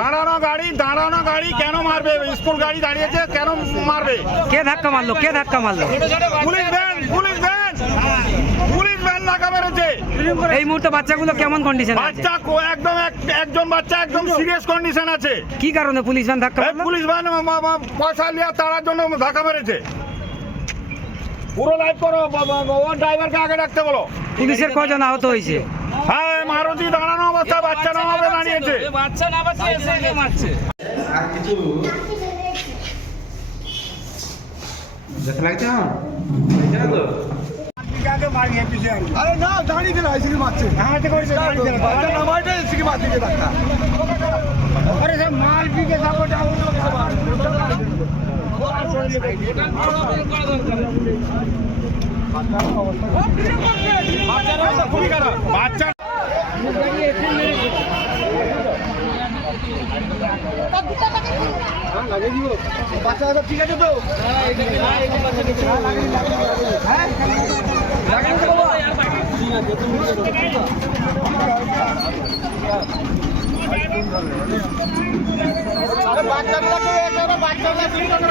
দাঁড়ানো গাড়ি দাঁড়ানো গাড়ি কেন মারবে? স্কুল গাড়ি দাঁড়িয়েছে কেন মারবে? কে ধাক্কা মারলো? কে ধাক্কা মারলো? Police van police van! Police van লাগা এই মুহূর্তে বাচ্চাগুলো কেমন কন্ডিশন বাচ্চা একদম একজন বাচ্চা একদম সিরিয়াস কন্ডিশন আছে। কি কারণে পুলিশ ভ্যান ধাক্কা মারলো? পুলিশ ভ্যান পয়সা লিয়া তাড়ার জন্য ধাক্কা মেরেছে। পুরো লাইভ করো ও ড্রাইভারকে আগে রাখতে বলো। পুলিশের কজন আহত হয়েছে? হ্যাঁ মারুতি দাঁড়ানো অবস্থায় বাচ্চা বাচ্চা না বাচ্চা এসে মারছে। আরে না দাঁড়িয়ে দিন আইসিকে মারছে। বাচ্চা নামাইটা এসিকে মারছে ধাক্কা বাচ্চা? বাচ্চা সব ঠিক আছে তো হ্যাঁ লাগাই তো বাবা আরে বাচ্চাগুলোকে এ করো বাচ্চাগুলো। ঠিক আগে